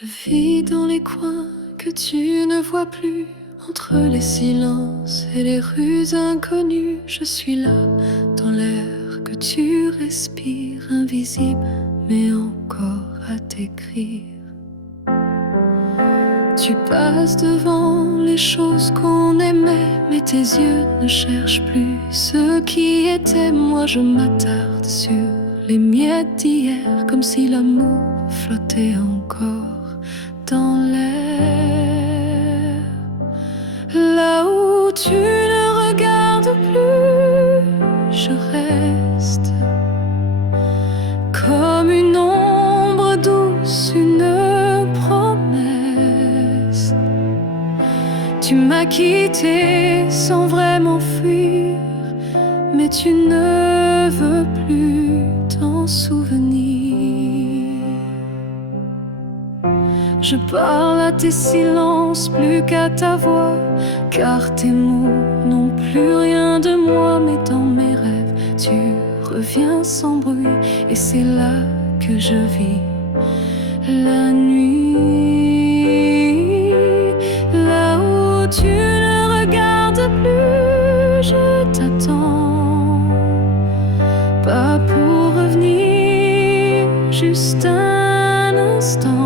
Je vis dans les coins que tu ne vois plus, entre les silences et les rues inconnues. Je suis là, dans l'air que tu respires, invisible, mais encore à t'écrire. Tu passes devant les choses qu'on aimait, mais tes yeux ne cherchent plus ce qui était. Moi je m'attarde sur les miettes d'hier, comme si l'amour flottait encore dans l'air. Là où tu ne regardes plus, je reste comme une ombre douce, une promesse. Tu m'as quitté sans vraiment fuir, mais tu ne veux plus t'en souvenir. Je parle à tes silences plus qu'à ta voix, car tes mots n'ont plus rien de moi. Mais dans mes rêves, tu reviens sans bruit, et c'est là que je vis la nuit. Là où tu ne regardes plus, je t'attends, pas pour revenir, juste un instant.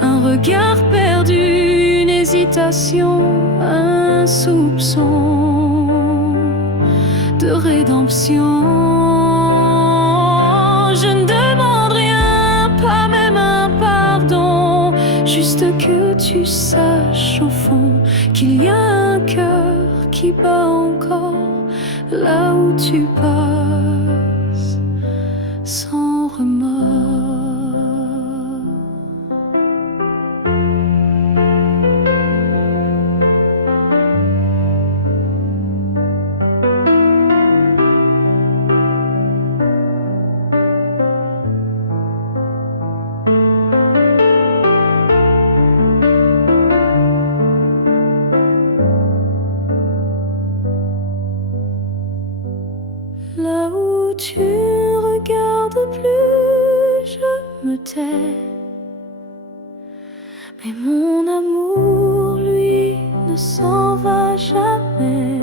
Un regard perdu, une hésitation, un soupçon de rédemption. Je ne demande rien, pas même un pardon, juste que tu saches au fond qu'il y a un cœur qui bat encore là où tu passes sans remords. Là où tu regardes plus, je me tais. Mais mon amour, lui, ne s'en va jamais.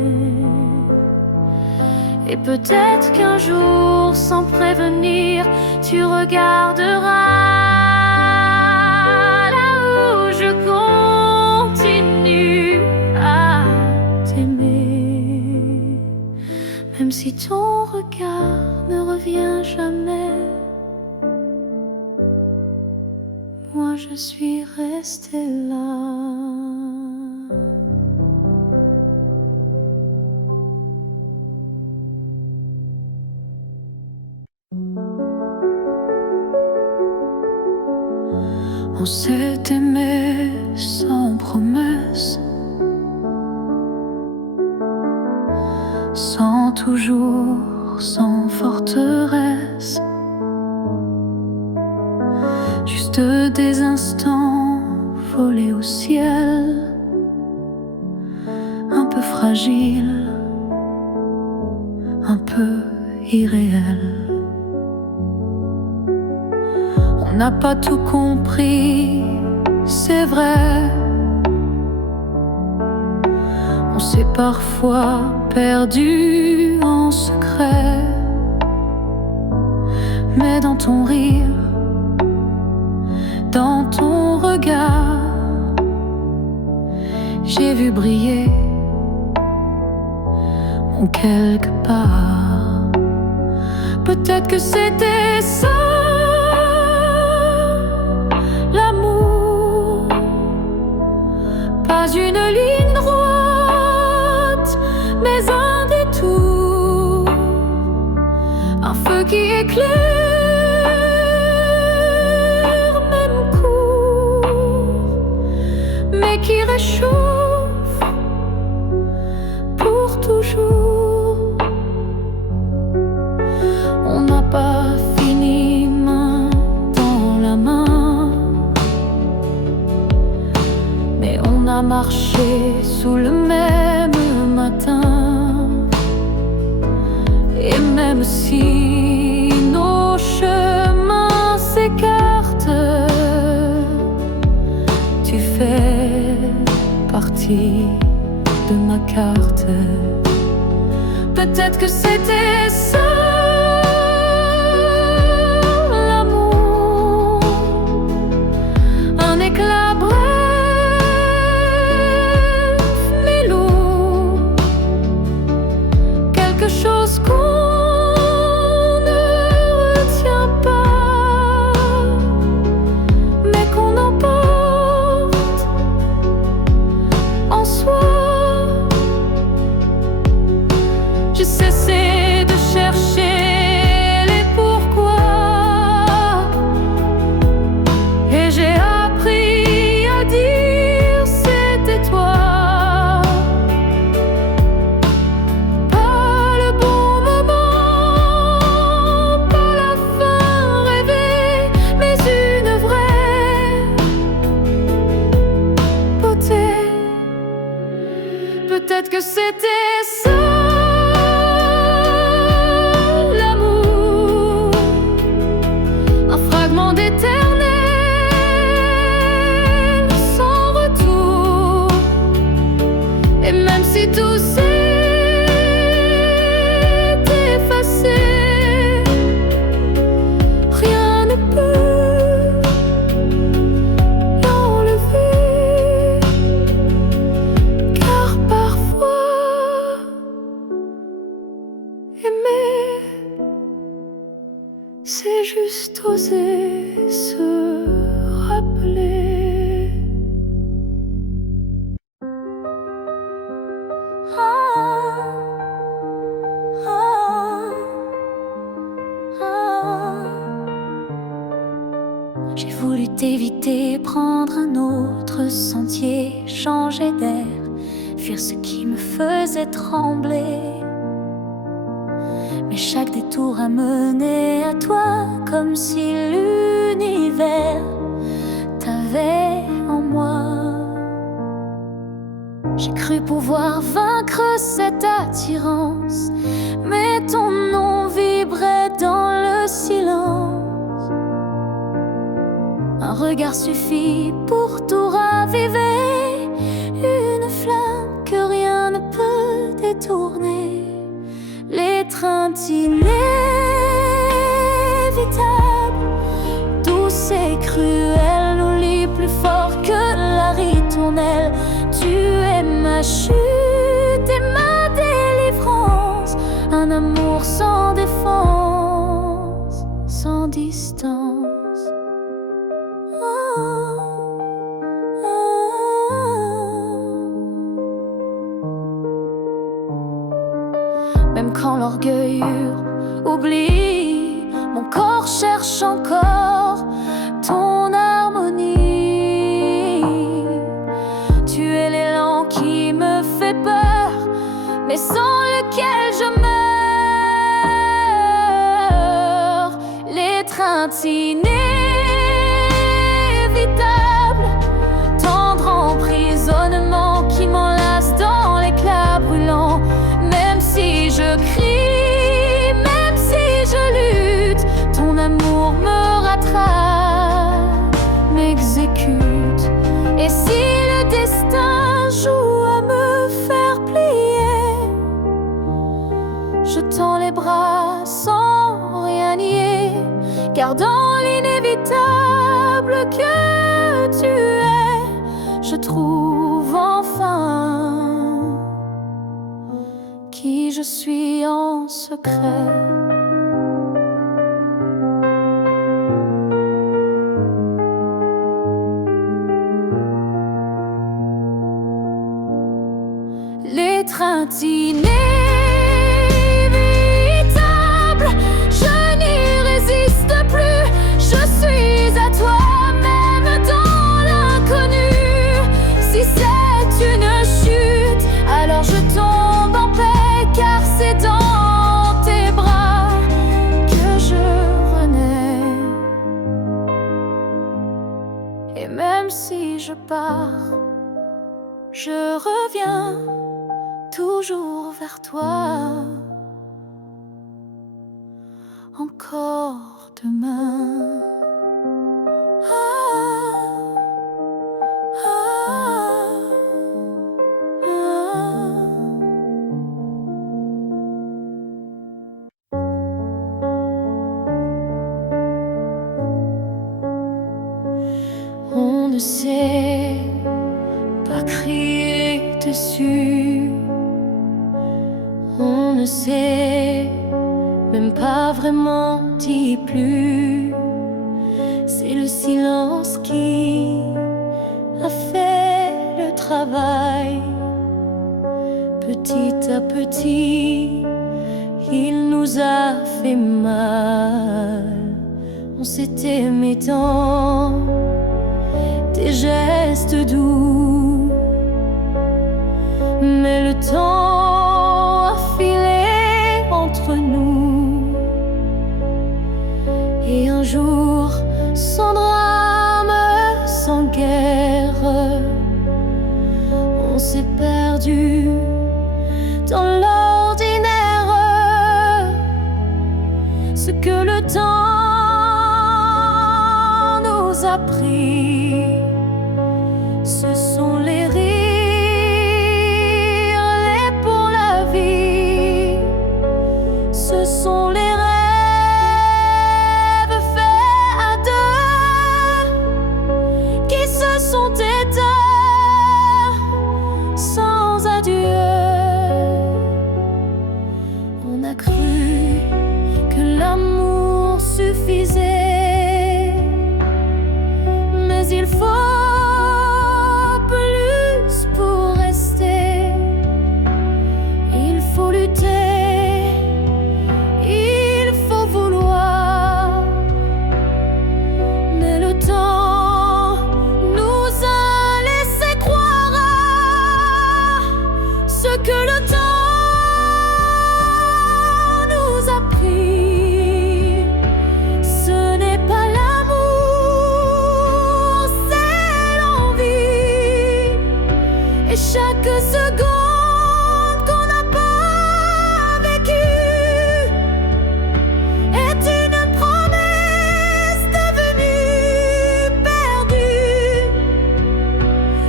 Et peut-être qu'un jour, sans prévenir, tu regarderas là où je continue à t'aimer. Même si ton regard ne revient jamais, moi je suis restée là. On s'est aimé sans promesse, sans toujours, sans forteresse, juste des instants volés au ciel, un peu fragiles, un peu irréels. On n'a pas tout compris, c'est vrai. On s'est parfois perdu en secret, mais dans ton rire, dans ton regard, j'ai vu briller mon quelque part. Peut-être que c'était ça, l'amour, pas une ligne droite, mais un détour, un feu qui éclaire, même court, mais qui réchauffe pour toujours. On n'a pas fini main dans la main, mais on a marché sous le même matin. Et même si nos chemins s'écartent, carte. Tu fais partie de ma carte. Peut-être que c'était ça, l'amour. Un éclat bref mais lourd. Quelque chose qu'on ne retient pas, mais qu'on emporte en soi. J'ai cessé de chercher les pourquoi, et j'ai appris à dire c'était toi. Pas le bon moment, pas la fin rêvée, mais une vraie beauté. Peut-être que c'était ça, d'éternel sans retour. Et même si tout s'est effacé, rien ne peut l'enlever. Car parfois aimer, c'est juste oser se rappeler. Ah, ah, ah. J'ai voulu t'éviter, prendre un autre sentier, changer d'air, fuir ce qui me faisait trembler. Mais chaque détour a mené à toi, comme si l'univers t'avait en moi. J'ai cru pouvoir vaincre cette attirance, mais ton nom vibrait dans le silence. Un regard suffit pour tout raviver, une flamme que rien ne peut détourner. L'étreinte inévitable, douce et cruelle, nous lie plus fort que la ritournelle. Tu es ma chute et ma délivrance, un amour sans défense, sans distance. Oh, oh, oh. Même quand l'orgueil oublie, mon corps cherche encore ton harmonie. Tu es l'élan qui me fait peur, mais sans lequel je meurs. L'étreinte inévitable, tendre emprisonnement qui m'enlace dans l'éclat brûlant. Même si je crie, même si je lutte, ton amour me rattrape, m'exécute. Et si le destin joue à me faire plier, je tends les bras sans rien nier, car dans l'inévitable que tu es, je trouve enfin qui je suis en secret. L'étreinte inévitable, je n'y résiste plus. Je suis à toi, même dans l'inconnu. Si c'est une chute, alors je tombe en paix, car c'est dans tes bras que je renais. Et même si je pars, je reviens toujours vers toi. Encore demain, ne sait pas crier dessus. On ne sait même pas vraiment dit plus. C'est le silence qui a fait le travail. Petit à petit, il nous a fait mal. On s'est aimé dans des gestes doux, mais le temps a filé entre nous. Et un jour, sans drame, sans guerre, on s'est perdu dans l'ordinaire. Ce que le temps nous a pris, ce sont les rires, les pour la vie. Ce sont les rêves faits à deux qui se sont éteints sans adieu. On a cru que l'amour suffisait, mais il faut plus pour rester. Il faut lutter, il faut vouloir, mais le temps nous a laissé croire à ce que le temps nous a pris. Ce n'est pas l'amour, c'est l'envie. Et chaque seconde qu'on n'a pas vécue est une promesse devenue perdue.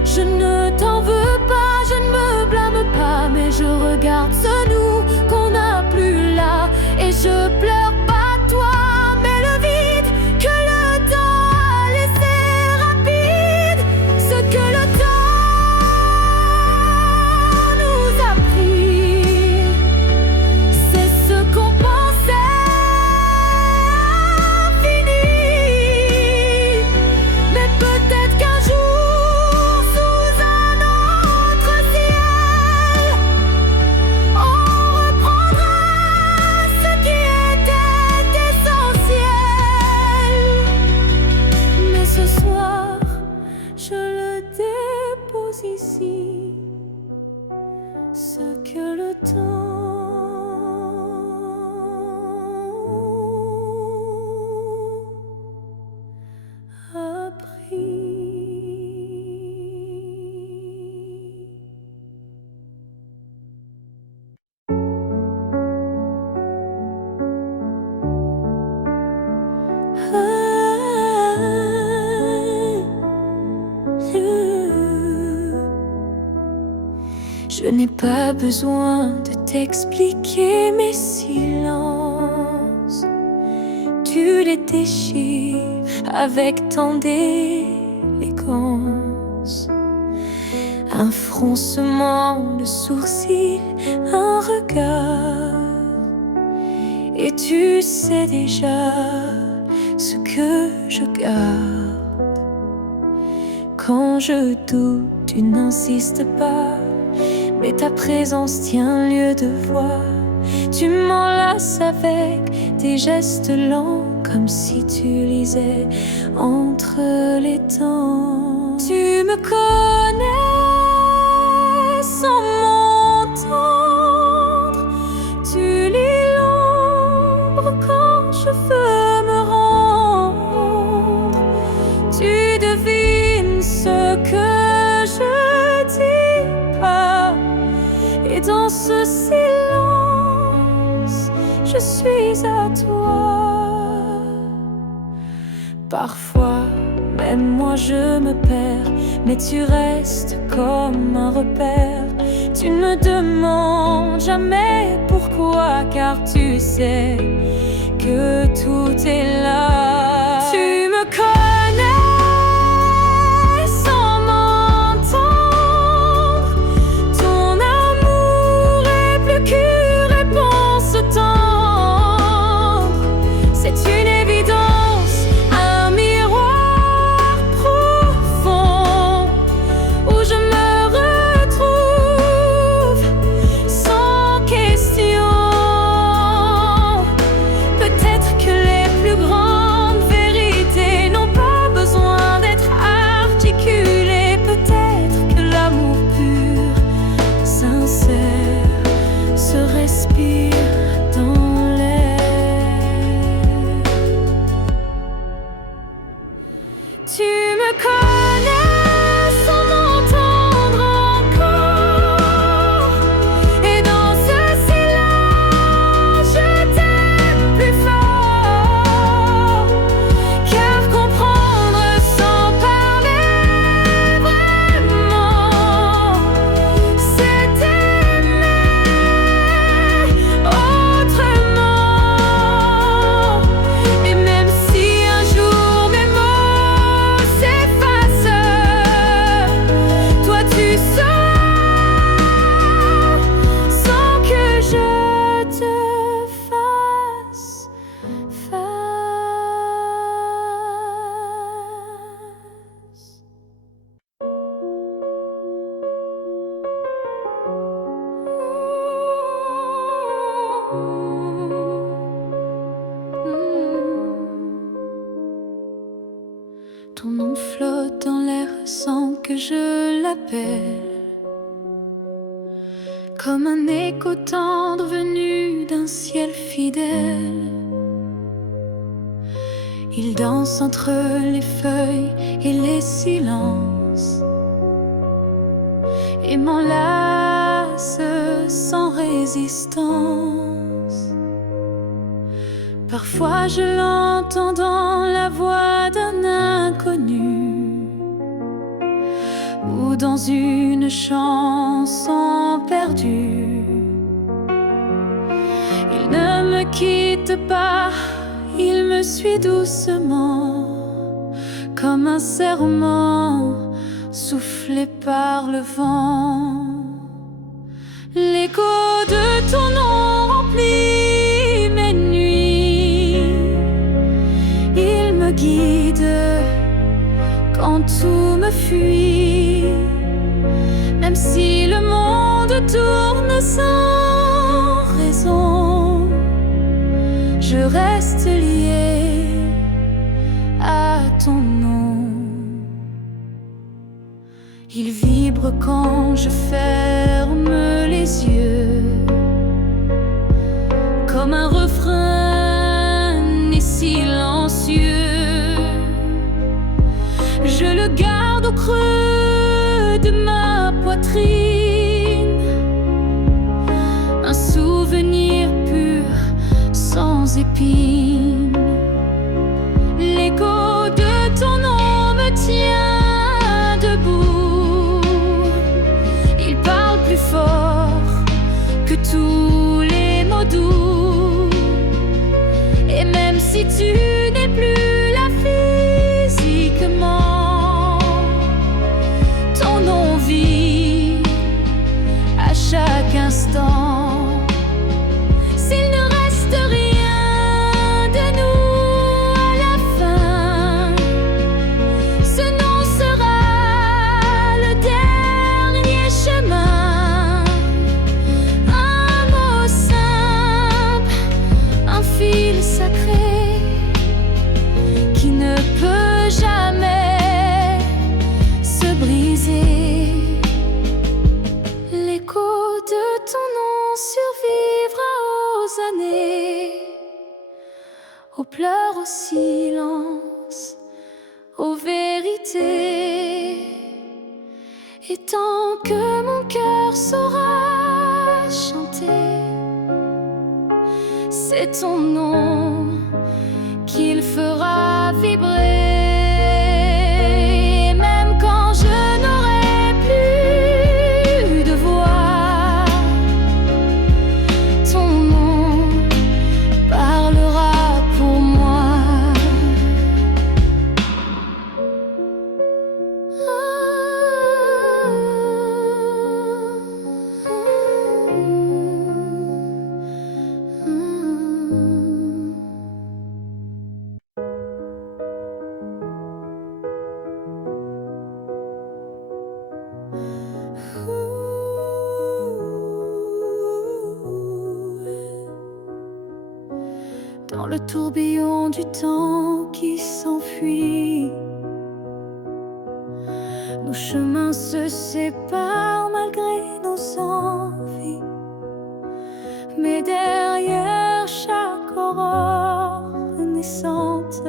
Je ne t'en veux pas, je ne me blâme pas, mais je regarde ce nous qu'on n'a plus là. Et je pleure pas toi, mais le vide que le temps a laissé rapide. Ce que le temps nous a pris, c'est ce qu'on pensait infini. Mais peut-être qu'un jour, sous un autre ciel, on reprendra ce qui était essentiel. Mais ce soir, je le dépose ici, ce que le temps a pris. Je n'ai pas besoin de t'expliquer mes silences. Tu les déchires avec tant d'élégance. Un froncement de sourcils, un regard, et tu sais déjà ce que je garde. Quand je doute, tu n'insistes pas, mais ta présence tient lieu de voix. Tu m'enlaces avec tes gestes lents, comme si tu lisais entre les temps. Tu me connais sans m'entendre. Tu lis l'ombre quand je veux me rendre. Tu devines ce que je dis pas. Et dans ce silence, je suis à toi. Parfois, même moi je me perds, mais tu restes comme un repère. Tu ne me demandes jamais pourquoi, car tu sais que tout est là. Tu me connais Tu me connais sans m'entendre encore, et dans ce silence je t'aime plus fort, car comprendre sans parler vraiment, c'est aimer autrement. Et même si un jour mes mots s'effacent, toi tu sauras sans que je te fasse face. Ton nom flotte dans l'air sans que je l'appelle, comme un écho tendre venu d'un ciel fidèle. Il danse entre les feuilles et les silences, et m'enlace sans résistance. Parfois je l'entends dans la voix d'un inconnu, ou dans une chanson perdue. Il ne me quitte pas, il me suit doucement, comme un serment soufflé par le vent. L'écho de ton nom remplit mes nuits, il me guide quand tout me fuit. Même si le monde tourne sans raison, je reste lié à ton nom. Il vibre quand je ferme les yeux, comme un refrain et silencieux. Je le garde au creux de ma poitrine, un souvenir pur sans épines. L'écho de ton nom me tient debout, il parle plus fort que tous les mots doux. Et même si tu n'es plus là physiquement, ton nom vit à chaque instant. S'il ne reste rien de nous à la fin, ce nom sera le dernier chemin. Un mot simple, un fil sacré qui ne peut jamais se briser. L'écho de ton nom survivra aux années, aux pleurs, au silence, aux vérités. Et tant que mon cœur saura chanter, c'est ton nom qu'il fera vibrer. Même quand je n'aurai plus de voix, ton nom parlera pour moi. Dans le tourbillon du temps qui s'enfuit, nos chemins se séparent malgré nos envies. Mais derrière chaque aurore naissante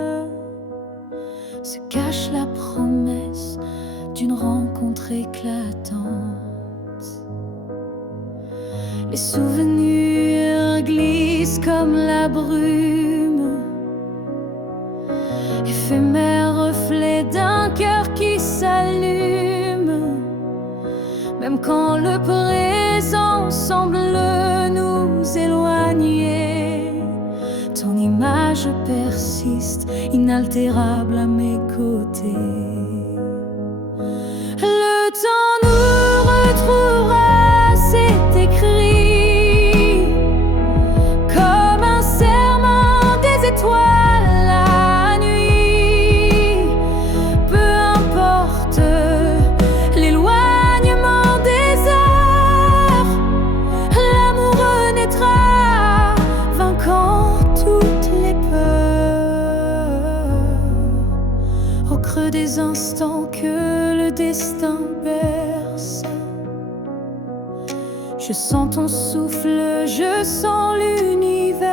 se cache la promesse d'une rencontre éclatante. Les souvenirs glissent comme la brume, éphémère reflet d'un cœur qui s'allume. Même quand le présent semble nous éloigner, ton image persiste, inaltérable à mes côtés. Le temps nous retrouvera, c'est écrit, comme un serment des étoiles la nuit. Peu importe l'éloignement des heures, l'amour renaîtra, vainquant toutes les peurs. Au creux des instants que le destin berce, je sens ton souffle, je sens l'univers.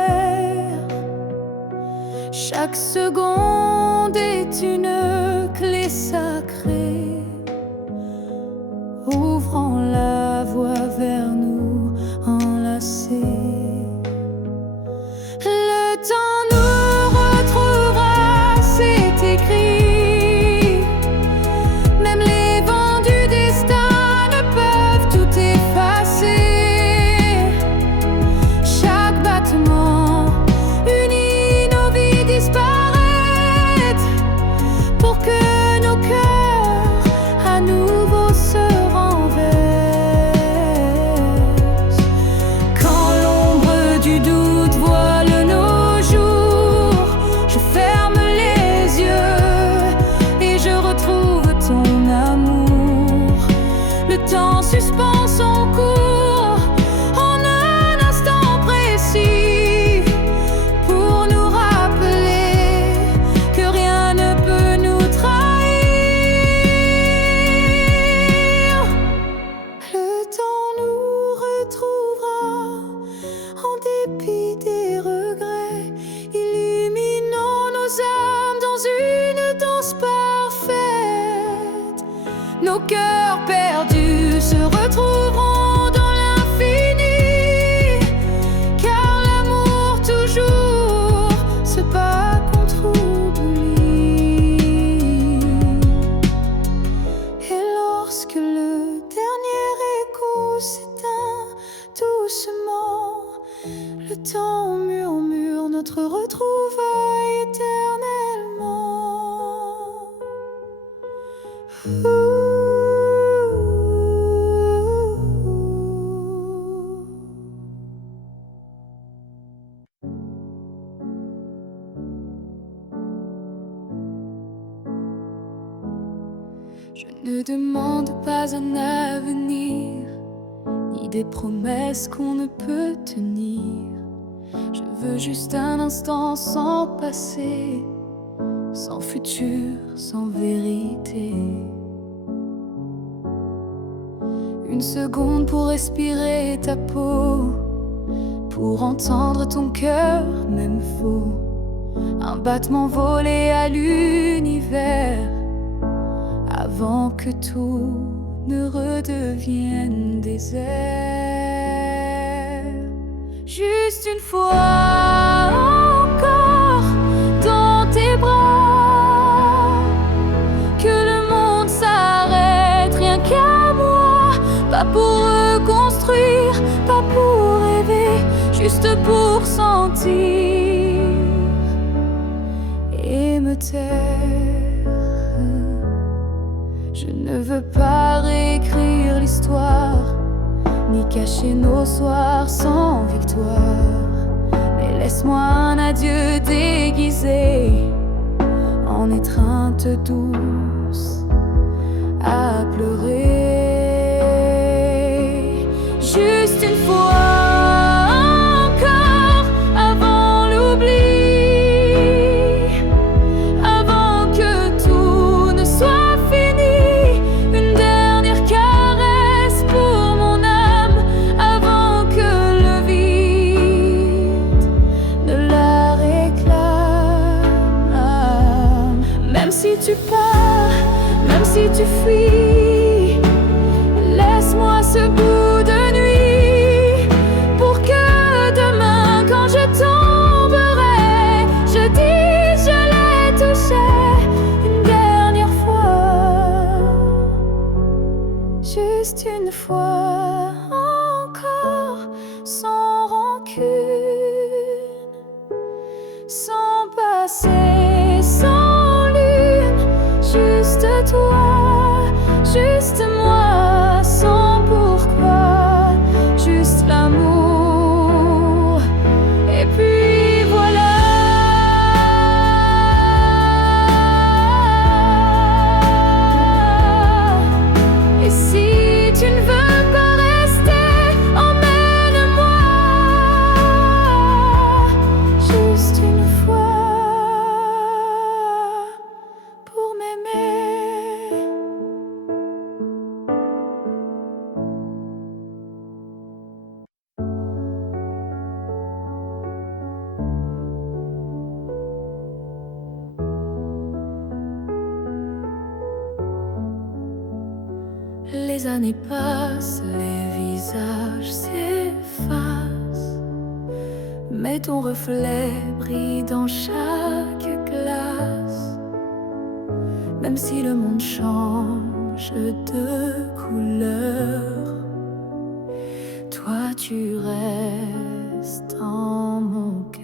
Chaque seconde est une clé sacrée, ouvrant la voie vers nous enlacés. Le temps nous retrouvera, c'est écrit. Même les vents du destin ne peuvent tout effacer. Chaque battement unit nos vies disparaître, pour que nos cœurs à nouveau se renversent. Quand l'ombre du doute voile nos jours, je ferme les yeux et je retrouve ton amour. Le temps suspend son cours en un instant précis, pour nous rappeler que rien ne peut nous trahir. Le temps nous retrouvera en dépit des regrets, illuminant nos âmes dans une danse parfaite. Nos cœurs perdus se retrouveront dans l'infini, car l'amour toujours se bat contre oubli. Et lorsque le dernier écho s'éteint doucement, le temps murmure notre retrouvaille éternellement. Je ne demande pas un avenir, ni des promesses qu'on ne peut tenir. Je veux juste un instant sans passé, sans futur, sans vérité. Une seconde pour respirer ta peau, pour entendre ton cœur, même faux. Un battement volé à l'univers, avant que tout ne redevienne désert. Juste une fois encore dans tes bras, que le monde s'arrête, rien qu'à moi. Pas pour reconstruire, pas pour rêver, juste pour sentir et me taire. Je ne veux pas réécrire l'histoire, ni cacher nos soirs sans victoire. Mais laisse-moi un adieu déguisé en étreinte douce à pleurer. Juste une fois encore avant l'oubli, avant que tout ne soit fini. Une dernière caresse pour mon âme, avant que le vide ne la réclame. Même si tu si tu fuis, laisse-moi ce bout de nuit, pour que demain quand je tomberai, je dise je l'ai touché une dernière fois, juste une fois encore, sans rancune, sans passé, sans lune, juste toi, juste moi, sans pourquoi, juste l'amour, et puis voilà. Et si tu ne veux pas rester, emmène-moi, juste une fois, pour m'aimer. Les années passent, les visages s'effacent, mais ton reflet brille dans chaque glace. Même si le monde change de couleur, toi tu restes en mon cœur.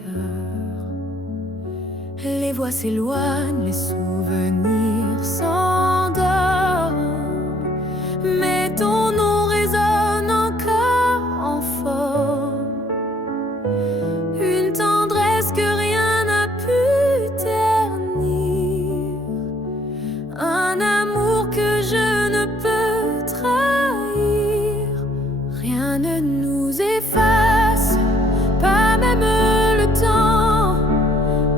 Les voix s'éloignent, les souvenirs s'endorment, mais ton nom résonne encore en forme. Une tendresse que rien n'a pu ternir, un amour que je ne peux trahir. Rien ne nous efface, pas même le temps,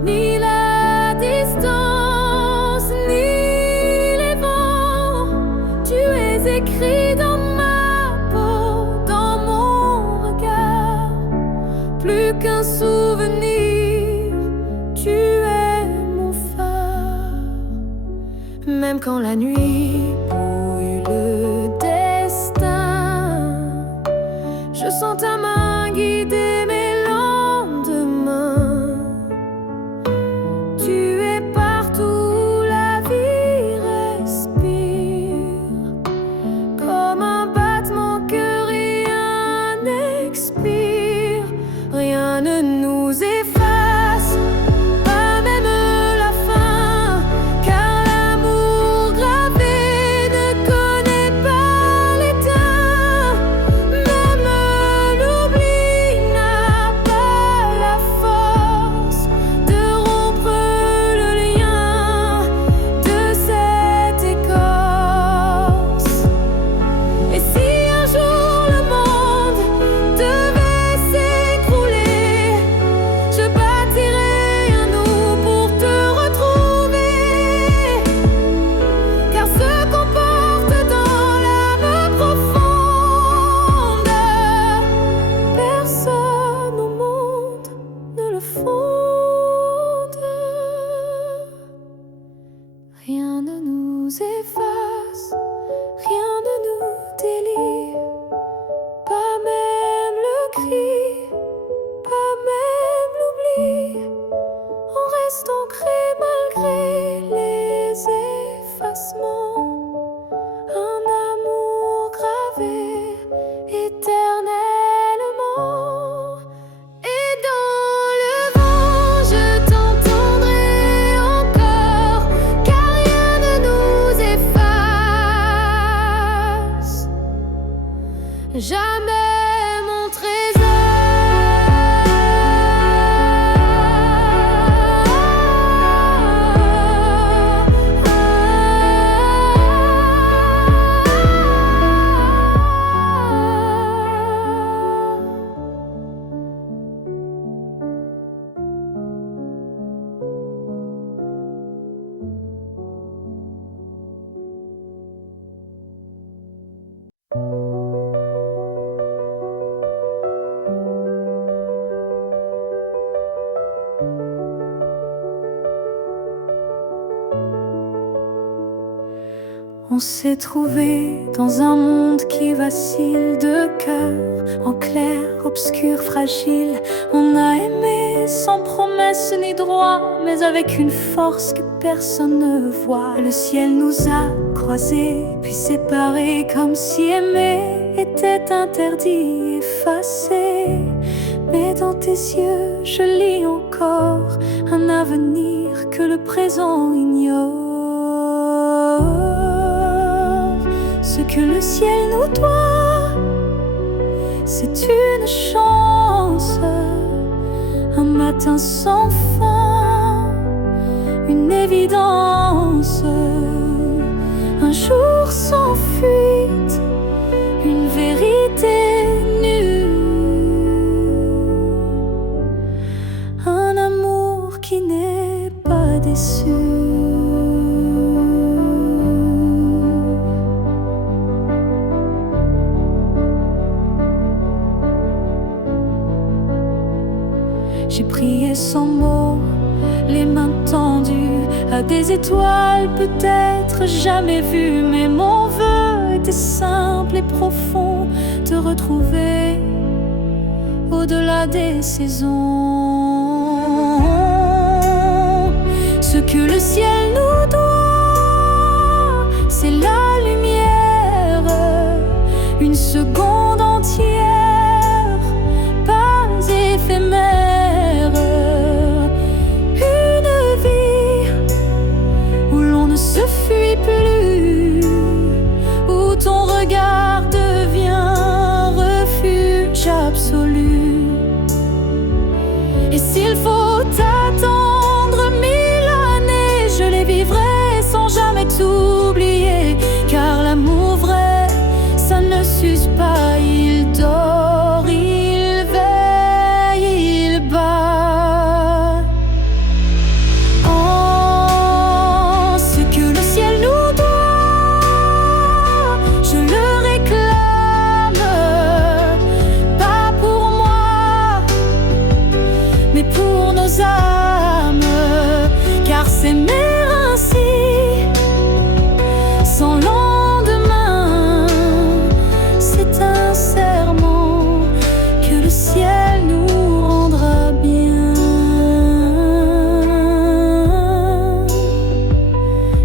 ni la distance, ni les vents. Tu es écrit dans ma peau, dans mon regard, plus qu'un souvenir, tu es mon phare. Même quand la nuit brouille le destin, je sens ta main guider mes lendemains. Tu es partout où la vie respire, comme un battement que rien n'expire. Rien ne nous efface, pas même la fin, car l'amour gravé ne connaît pas l'éteint. Même l'oubli n'a pas la force de rompre le lien de cette écorce. Et si un jour le monde devait s'écrouler, je bâtirai un nous pour te retrouver, car ce qu'on porte dans l'âme profonde, personne au monde ne le fonde. Rien ne nous efface, rien ne nous délie, pas même le cri, pas même l'oubli. On reste ancré malgré les effacements, un amour gravé éternellement. Et dans le vent, je t'entendrai encore, car rien ne nous efface. Jamais mon trésor. On s'est trouvé dans un monde qui vacille, de cœur en clair, obscur, fragile. On a aimé sans promesse ni droit, mais avec une force que personne ne voit. Le ciel nous a croisés, puis séparés, comme si aimer était interdit, effacé. Mais dans tes yeux, je lis encore un avenir que le présent ignore. Ce que le ciel nous doit, c'est une chance, un matin sans fin, une évidence, un jour sans fuite, une vérité nue, un amour qui n'est pas déçu. J'ai prié sans mots, les mains tendues à des étoiles peut-être jamais vues. Mais mon vœu était simple et profond, te retrouver au-delà des saisons. Ce que le ciel nous doit, c'est la lumière, une seconde entière, pas éphémère. Se fuit plus, où ton regard devient refuge absolu. Et s'il faut attendre 1000 années, je les vivrai sans jamais t'oublier. Car l'amour vrai, ça ne s'use pas, il dort, il veille, il bat. Pour nos âmes, car s'aimer ainsi, sans lendemain, c'est un serment que le ciel nous rendra bien.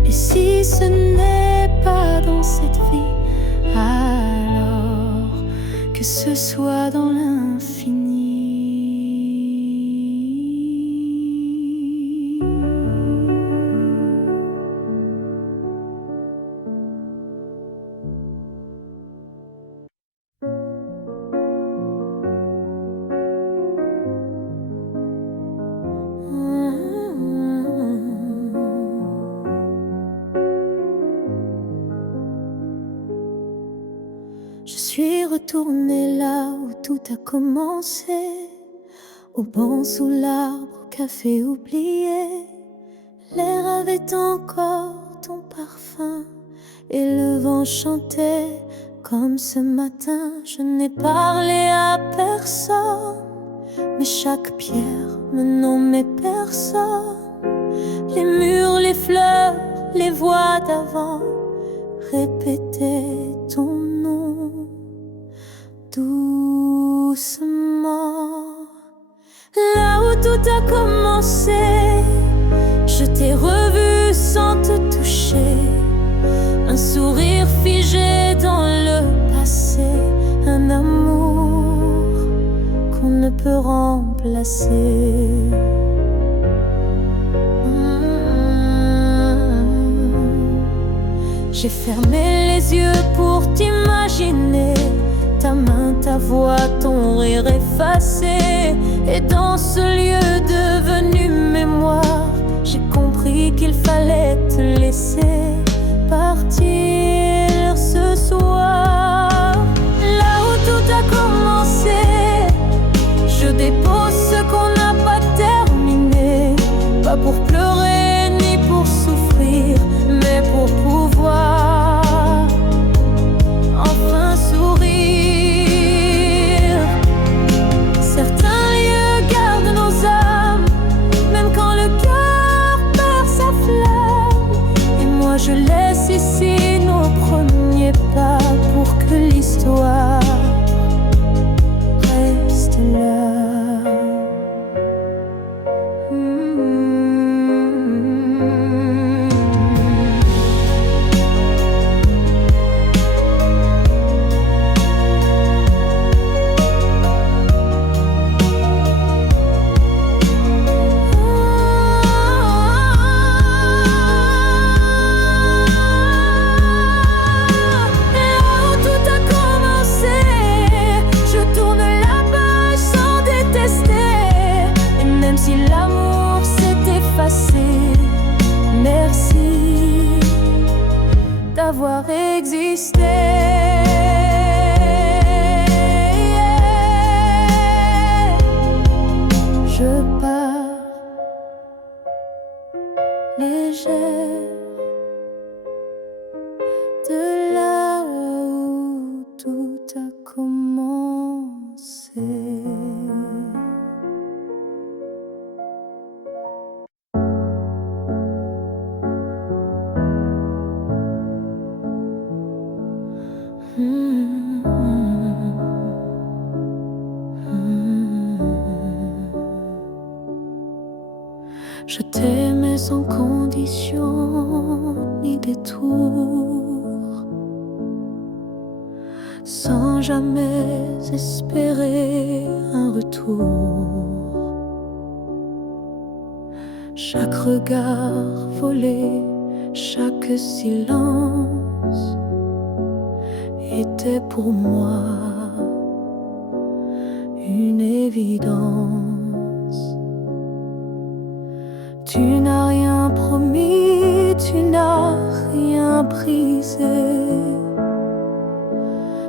Et si ce n'est pas dans cette vie, alors que ce soit dans l'infini. Je suis retournée là où tout a commencé, au banc sous l'arbre, au café oublié. L'air avait encore ton parfum et le vent chantait comme ce matin. Je n'ai parlé à personne, mais chaque pierre me nommait personne. Les murs, les fleurs, les voix d'avant répétaient ton nom doucement. Là où tout a commencé, je t'ai revu sans te toucher. Un sourire figé dans le passé, un amour qu'on ne peut remplacer. J'ai fermé les yeux pour t'imaginer, ta main, ta voix, ton rire effacé. Et dans ce lieu devenu mémoire, j'ai compris qu'il fallait te laisser partir ce soir. Là où tout a commencé, je dépose ce qu'on n'a pas terminé. Pas pour pleurer ni pour souffrir, mais pour pouvoir enfin sourire. Certains lieux gardent nos âmes, même quand le cœur perd sa flamme. Et moi je savoir exister. Je pars légère de là où tout a commencé. Je t'aimais sans condition ni détour, sans jamais espérer un retour. Chaque regard volé, chaque silence était pour moi une évidence. Tu n'as rien promis, tu n'as rien brisé.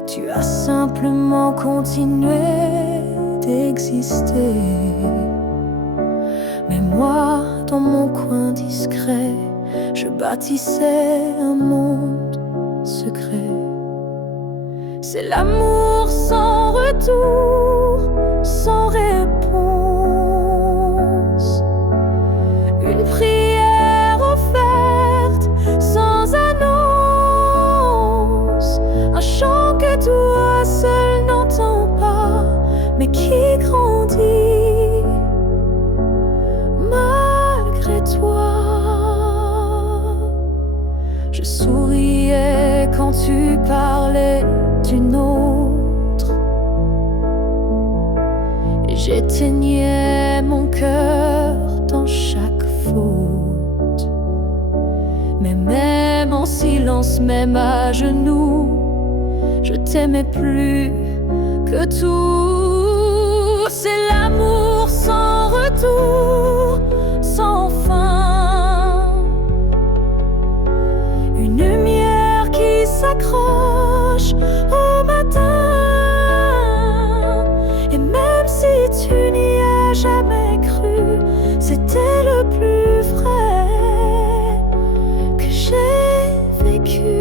Tu as simplement continué d'exister. Mais moi, dans mon coin discret, je bâtissais un monde secret. C'est l'amour sans retour, sans réponse. Une prière offerte sans annonce. Un chant que toi seul n'entends pas, mais qui grandit malgré toi. Je souriais quand tu parlais d'une autre. J'éteignais mon cœur dans chaque faute. Mais même en silence, même à genoux, je t'aimais plus que tout. C'est l'amour sans retour, sans fin. Une lumière qui s'accroche au matin. Et même si tu n'y as jamais cru, c'était le plus vrai que j'ai vécu.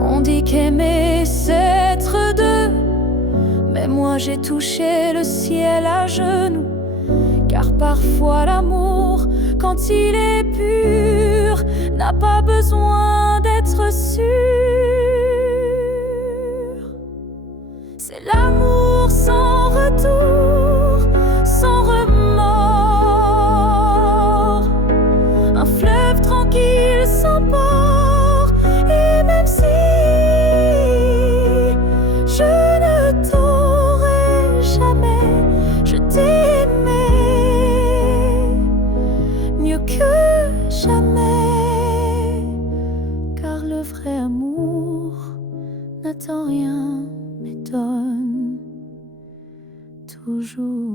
On dit qu'aimer c'est être deux, mais moi j'ai touché le ciel à genoux. Car parfois l'amour, quand il est pur, n'a pas besoin d'être sûr. C'est l'amour sans retour, sans remords. Un fleuve tranquille sans port. Et même si je ne t'aurai jamais, je t'ai aimé mieux que jamais. Car le vrai amour n'attend rien, mais donne toujours.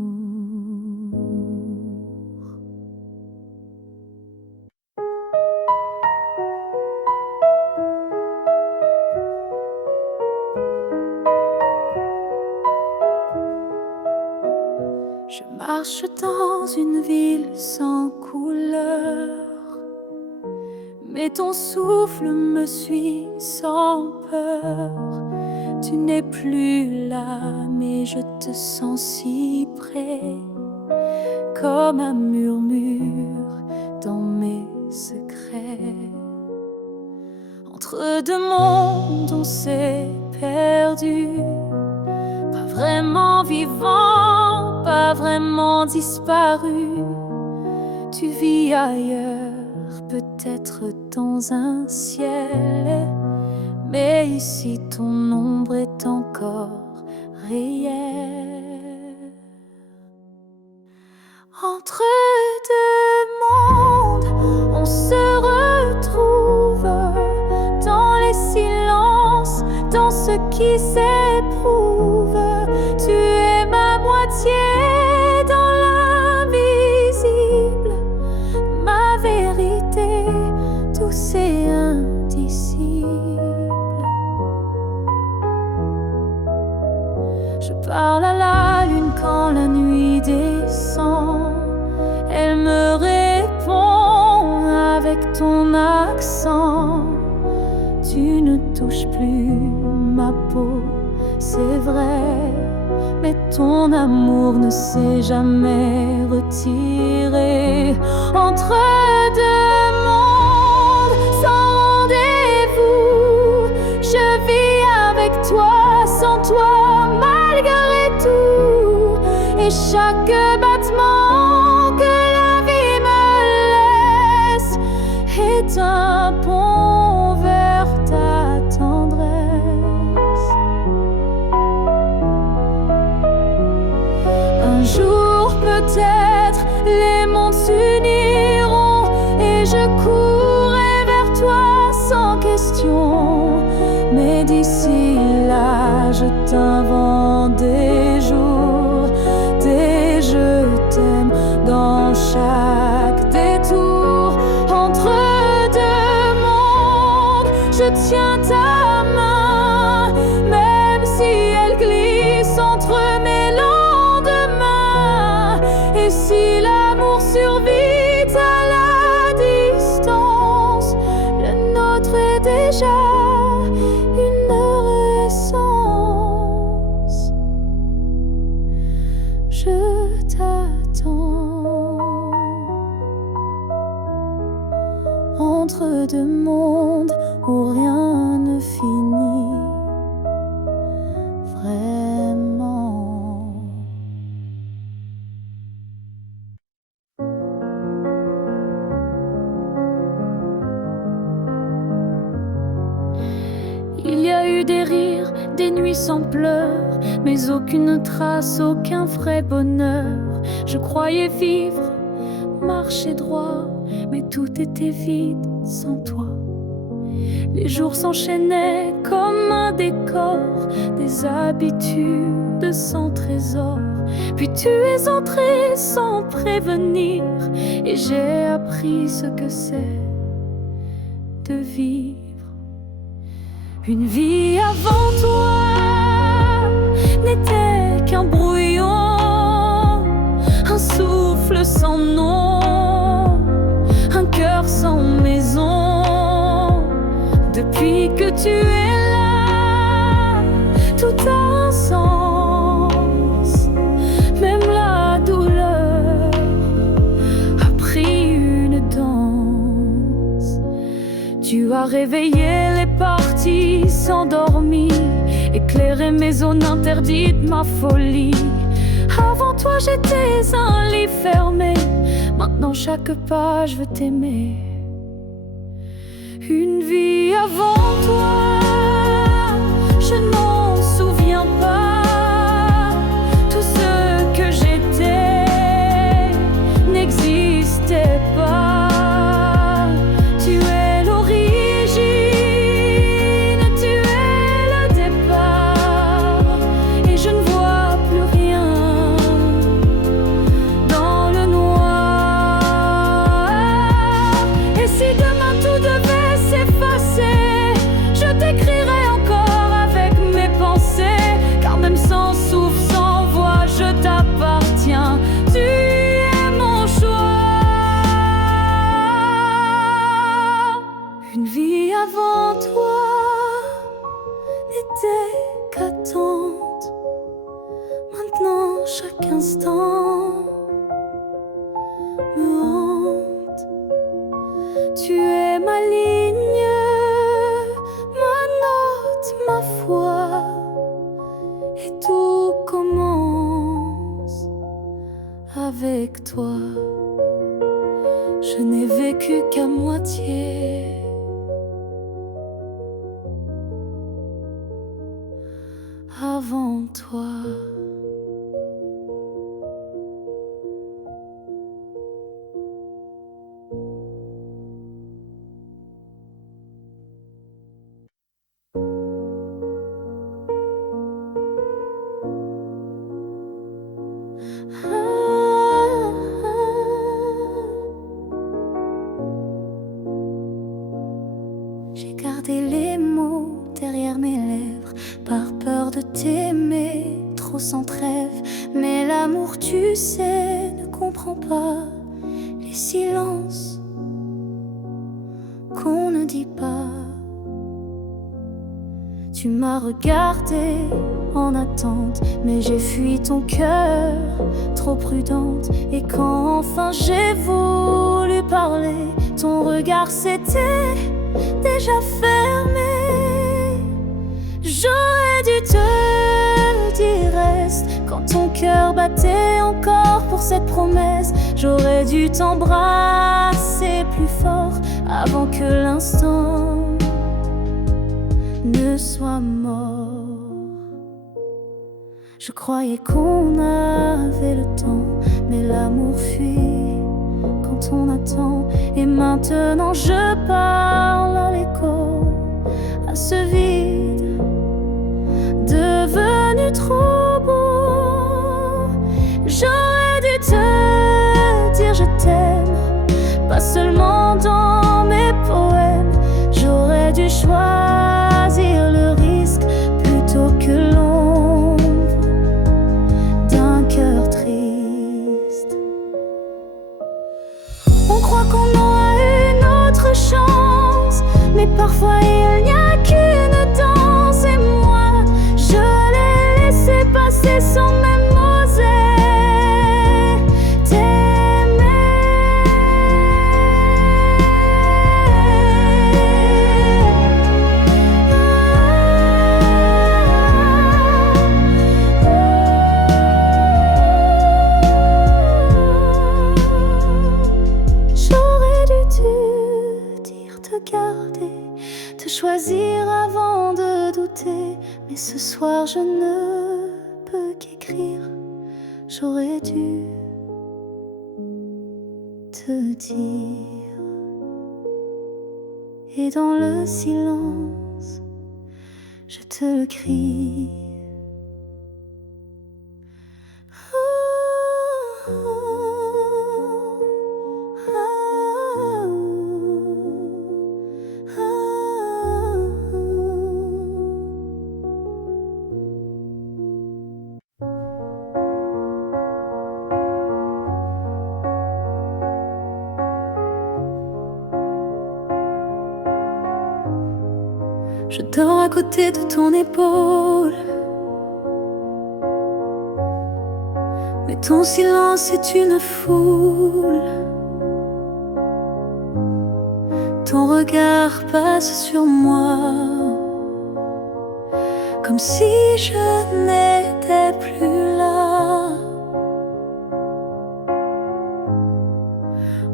Je marche dans une ville sans couleur, mais ton souffle me suit sans peur. Tu n'es plus là, mais je te sens si près, comme un murmure dans mes secrets. Entre deux mondes on s'est perdu, pas vraiment vivant, pas vraiment disparu. Tu vis ailleurs, peut-être dans un ciel, mais ici ton ombre est encore réelle. Entre deux mondes, on se retrouve dans les silences, dans ce qui s'éprouve. Tu es ma moitié dans l'invisible, ma vérité ton accent. Tu ne touches plus ma peau, c'est vrai, mais ton amour ne s'est jamais retiré. Entre deux mondes sans rendez-vous, je vis avec toi, sans toi, malgré tout. Et chaque battement que la vie me laisse est un pont vers ta tendresse. Un jour peut-être les mondes s'uniront et je courrai vers toi sans question. Mais d'ici là, je t'invente des jours, des je t'aime dans chaque détour. Entre deux mondes, je tiens ta main, même si elle glisse entre mes lendemains. Et si l'amour survit à la distance, le nôtre est déjà une essence. Je t'attends entre deux mondes où rien ne finit vraiment. Il y a eu des rires, des nuits sans pleurs, mais aucune trace, aucun vrai bonheur. Je croyais vivre, marcher droit, mais tout était vide sans toi. Les jours s'enchaînaient comme un décor, des habitudes sans trésor. Puis tu es entré sans prévenir, et j'ai appris ce que c'est de vivre. Une vie avant toi n'était qu'un brouillon, un souffle sans nom, un cœur sans maison. Depuis que tu es là, tout a un sens. Même la douleur a pris une danse. Tu as réveillé les parties s'endormir, éclairer mes zones interdites, ma folie. Avant toi j'étais un livre fermé, maintenant chaque page veut t'aimer. Une vie avant toi, je n'en souviens pas. Tout ce que j'étais n'existait pas. Tu es l'origine, tu es le départ, et je ne vois plus rien dans le noir. Et si demain tout devait s'effacer, je t'écrirai encore avec mes pensées, car même sans souffle, sans voix, je t'appartiens. Tu es mon choix. Une vie avant toi n'était qu'attente. Maintenant chaque instant me hante. Tu es ma ligne, ma note, ma foi, et tout commence avec toi. Je n'ai vécu qu'à moitié. Avant toi. J'ai gardé les mots derrière mes lèvres, par peur de t'aimer trop sans trêve. Mais l'amour, tu sais, ne comprend pas les silences. dis pas. Tu m'as regardé en attente, mais j'ai fui ton cœur, trop prudente. Et quand enfin j'ai voulu parler, ton regard s'était déjà fermé. J'aurais dû te dire reste quand ton cœur battait encore pour cette promesse. J'aurais dû t'embrasser plus fort avant que l'instant ne soit mort. Je croyais qu'on avait le temps, mais l'amour fuit quand on attend. Et maintenant je parle à l'écho, à ce vide devenu trop beau. J'aurais dû te dire je t'aime, pas seulement dans mes poèmes. J'aurais dû choisir le risque plutôt que l'ombre d'un cœur triste. On croit qu'on aura une autre chance, mais parfois il n'y a qu'une danse. Et moi, je l'ai laissé passer sans même oser t'aimer. J'aurais dû te dire te garder, te choisir avant de douter. Mais ce soir je ne peux qu'écrire. J'aurais dû te dire. Et dans le silence, je te le crie. Je dors à côté de ton épaule, mais ton silence est une foule. Ton regard passe sur moi, comme si je n'étais plus là.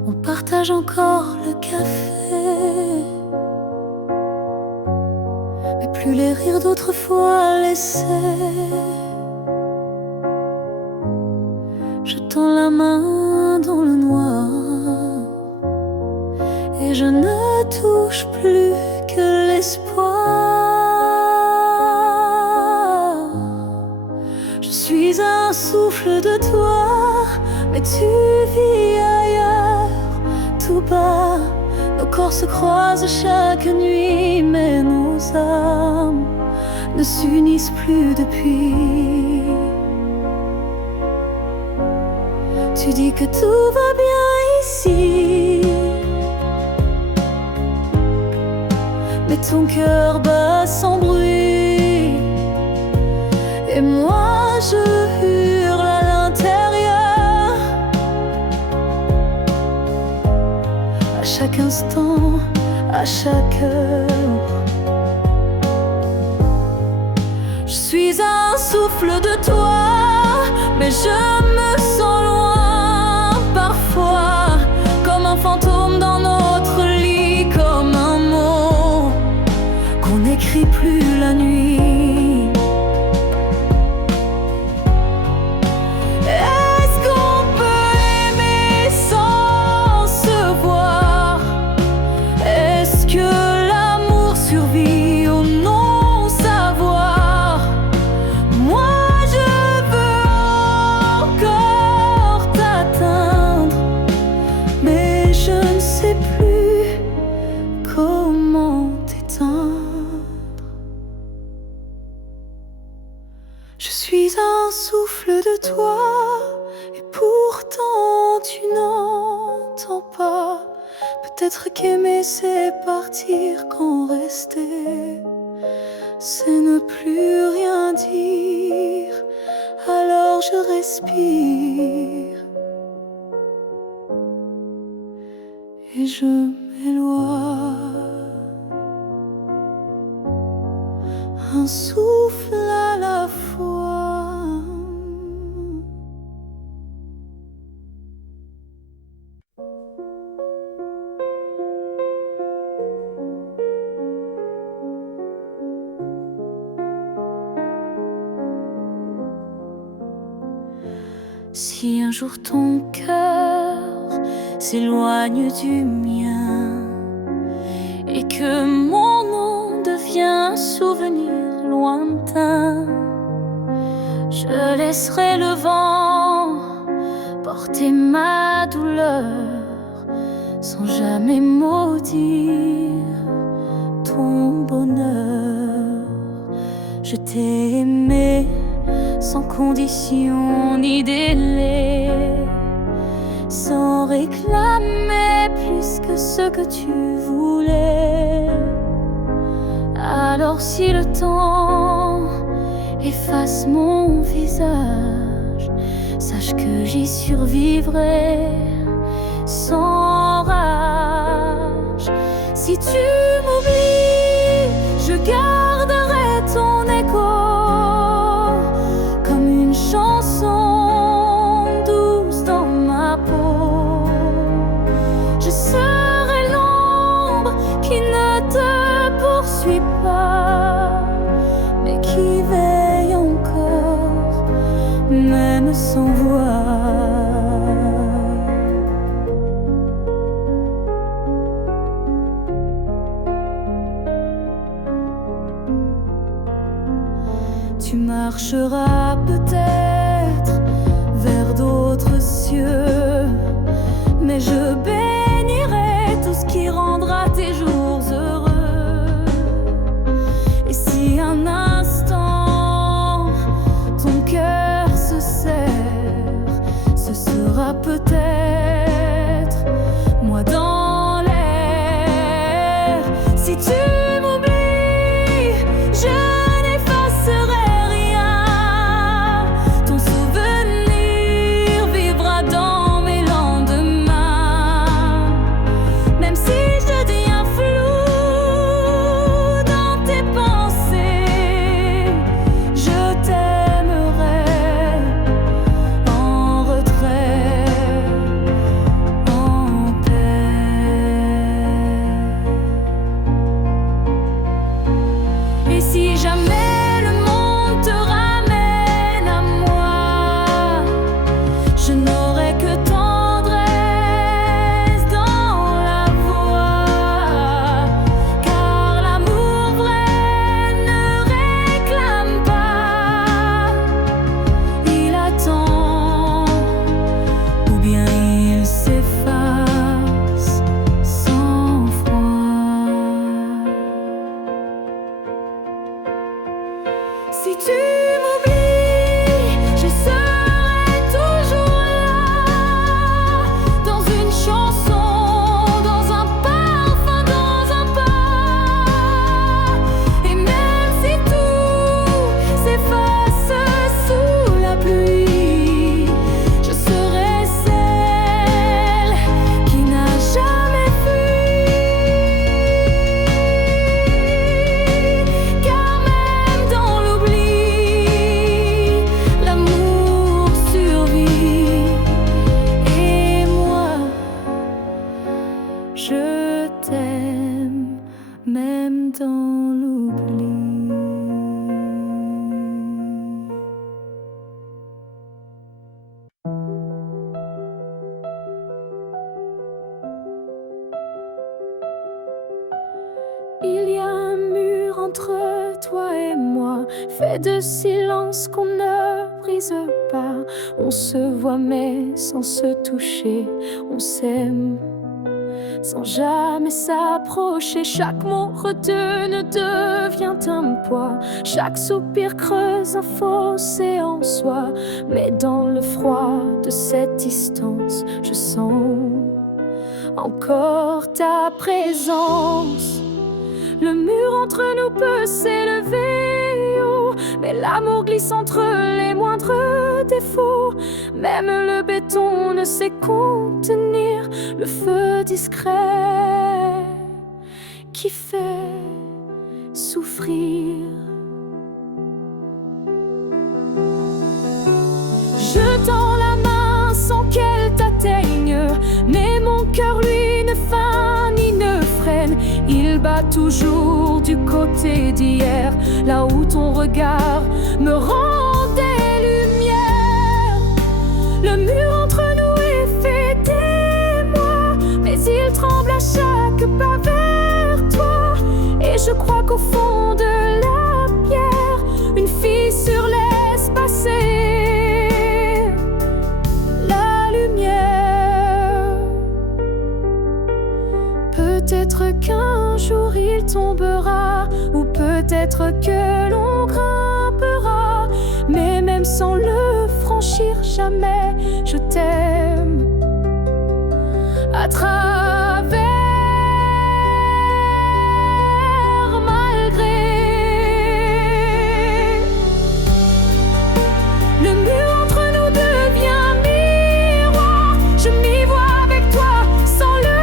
On partage encore le café, mais plus les rires d'autrefois laissés. Je tends la main dans le noir et je ne touche plus que l'espoir. Je suis un souffle de toi, mais tu vis ailleurs, tout bas. Nos corps se croisent chaque nuit, mais nos âmes ne s'unissent plus depuis. Tu dis que tout va bien ici, mais ton cœur bat sans bruit. Et moi je hurle à l'intérieur, à chaque instant, à chaque heure. Je suis un souffle de toi, mais je me sens loin parfois, comme un fantôme dans notre lit, comme un mot qu'on n'écrit plus la nuit. Est-ce qu'on peut aimer sans se voir? Est-ce que l'amour survit au non-savoir? Moi je veux encore t'atteindre, mais je ne sais plus comment t'éteindre. Je suis un souffle de toi, et pourtant tu n'entends pas. Peut-être qu'aimer laisser partir quand rester, c'est ne plus rien dire. Alors je respire et je m'éloigne, un souffle à la fois. Si un jour ton cœur s'éloigne du mien et que mon nom devient un souvenir lointain, je laisserai le vent porter ma douleur sans jamais maudire ton bonheur. Je t'ai aimé sans condition ni délai, sans réclamer plus que ce que tu voulais. Alors si le temps efface mon visage, sache que j'y survivrai sans rage. Si tu m'oublies, je garderai ton écho comme une chanson douce dans ma peau. Je serai l'ombre qui ne te poursuit pas, mais qui veille encore, même sans voix. Tu marcheras peut-être vers d'autres cieux, mais je bénirai tout ce qui rendra tes jours heureux. Et si un instant ton cœur se serre, ce sera peut-être moi dans l'air. Si tu m'oublies, je si tu m'oublies, je serai toujours là, dans une chanson, dans un parfum, dans un pas. Et même si tout s'efface sous la pluie, je serai celle qui n'a jamais fui. Car même dans l'amour survit, et moi je t'aime même dans l'oubli. Il y a un mur entre toi et moi, fait de silence qu'on ne brise pas. On se voit mais sans se toucher, on s'aime sans jamais s'approcher. Chaque mot retenu devient un poids, chaque soupir creuse un fossé en soi. Mais dans le froid de cette distance, je sens encore ta présence. Le mur entre nous peut s'élever haut, mais l'amour glisse entre les moindres défauts. Même le béton ne sait contenir le feu discret qui fait souffrir. Je tends la main sans qu'elle t'atteigne, mais mon cœur lui ne feint ni ne freine. Il bat toujours du côté d'hier, là où ton regard me rend des lumières. Le mur entre nous est fait d'émoi, mais il tremble à chaque pas vers toi. Et je crois qu'au fond de la pierre, une fissure laisse passer la lumière. Peut-être qu'un jour il tombera, ou peut-être que l'on grimpera, mais même sans le franchir jamais, je t'aime à travers. Le mur entre nous devient miroir, je m'y vois avec toi sans le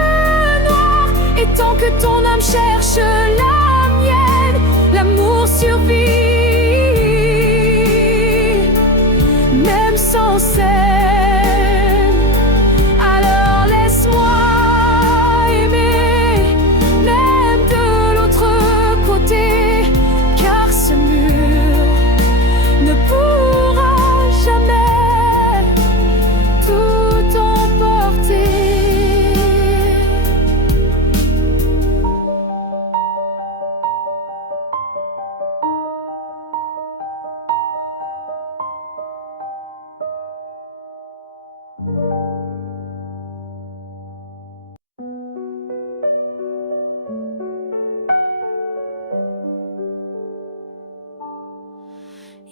noir. Et tant que ton âme cherche la mienne, l'amour survit, même sans scène. Alors laisse-moi aimer, même de l'autre côté, car ce mur ne pourra jamais tout emporter.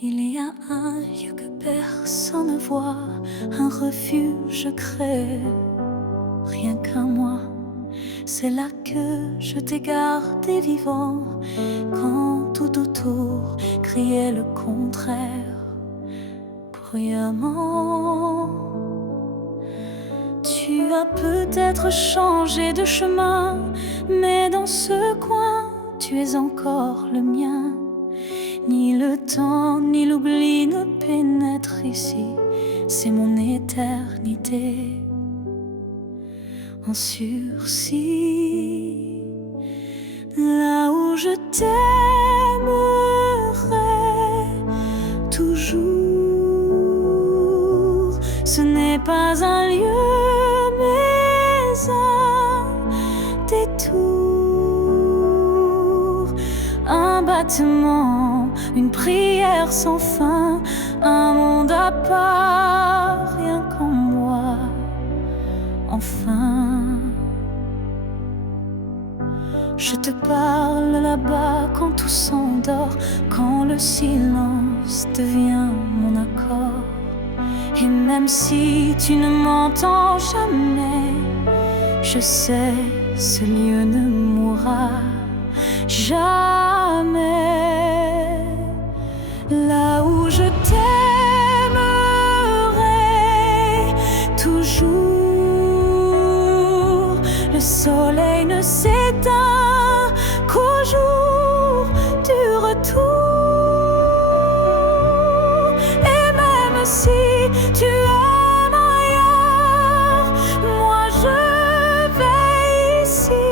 Il y a un lieu que personne ne voit, un refuge crée, rien qu'à moi. C'est là que je t'ai gardé vivant, quand tout autour criait le contraire, bruyamment. Tu as peut-être changé de chemin, mais dans ce coin, tu es encore le mien. Ni le temps, ni l'oubli ne pénètrent ici, c'est mon éternité en sursis. Là où je t'aimerai toujours, ce n'est pas un lieu, mais un détour, un battement, une prière sans fin, un monde à part, rien qu'en moi, enfin. Je te parle là-bas quand tout s'endort, quand le silence devient mon accord. Et même si tu ne m'entends jamais, je sais, ce lieu ne mourra jamais. Là où je t'aimerai toujours, le soleil ne s'éteint qu'au jour du retour. Et même si tu aimes ailleurs, moi je vais ici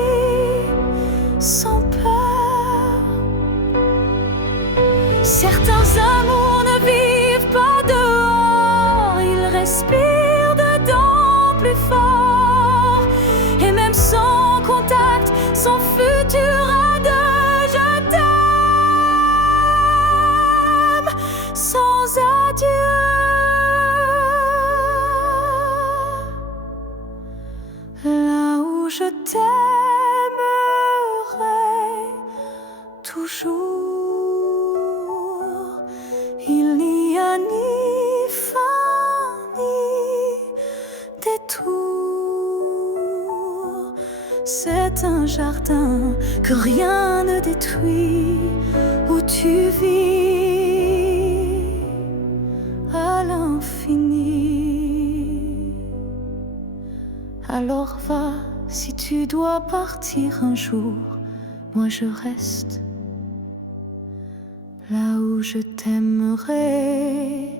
sans peur. Certains amours ne vivent pas dehors, ils respirent dedans plus fort. Et même sans contact, sans futur à deux, je t'aime sans adieu. Là où je t'aimerai toujours, il n'y a ni fin ni détour. est un jardin que rien ne détruit, où tu vis à l'infini. Alors va, si tu dois partir un jour, moi je reste là où je t'aimerai.